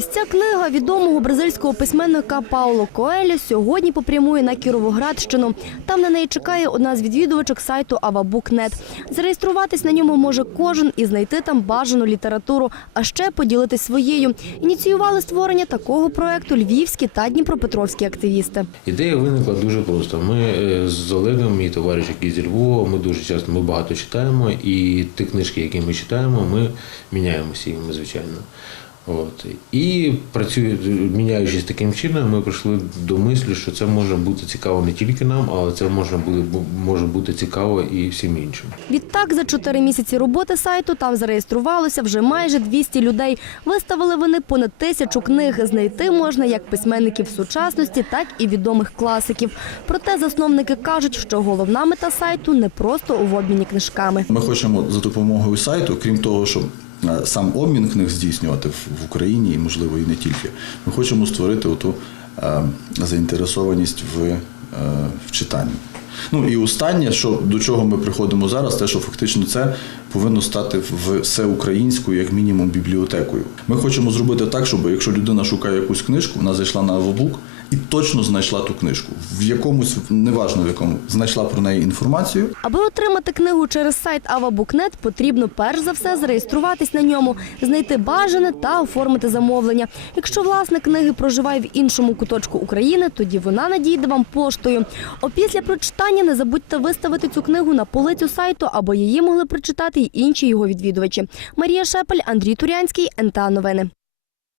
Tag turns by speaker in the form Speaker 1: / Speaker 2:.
Speaker 1: Ось ця книга відомого бразильського письменника Пауло Коелі сьогодні попрямує на Кіровоградщину. Там на неї чекає одна з відвідувачок сайту Авабукнет. Зареєструватись на ньому може кожен і знайти там бажану літературу, а ще поділитись своєю. Ініціювали створення такого проекту львівські та дніпропетровські активісти.
Speaker 2: Ідея виникла дуже просто. Ми е, з Олегом, мій товариш, який зі Львова, ми дуже часто ми багато читаємо, і ті книжки, які ми читаємо, ми міняємося їми, звичайно. От. І працює, міняючись таким чином, ми прийшли до мислі, що це може бути цікаво не тільки нам, але це можна буде, може бути цікаво і всім іншим.
Speaker 1: Відтак, за чотири місяці роботи сайту там зареєструвалося вже майже 200 людей. Виставили вони понад тисячу книг. Знайти можна як письменників сучасності, так і відомих класиків. Проте засновники кажуть, що головна мета сайту не просто в обміні книжками.
Speaker 3: Ми хочемо за допомогою сайту, крім того, щоб сам обмін книг здійснювати в в Україні і, можливо, і не тільки. Ми хочемо створити оту е, заінтересованість в, е, в читанні. Ну і останнє, що до чого ми приходимо зараз, те, що фактично це повинно стати всеукраїнською, як мінімум, бібліотекою. Ми хочемо зробити так, щоб якщо людина шукає якусь книжку, вона зайшла на Авобук і точно знайшла ту книжку. В якомусь, неважно в якому, знайшла про неї інформацію,
Speaker 1: Аби отримати книгу через сайт Авабукнет, потрібно перш за все зареєструватись на ньому, знайти бажане та оформити замовлення. Якщо власник книги проживає в іншому куточку України, тоді вона надійде вам поштою. Опісля прочитання не забудьте виставити цю книгу на полицю сайту, або її могли прочитати й інші його відвідувачі. Марія Шепель, Андрій Турянський, НТА Новини.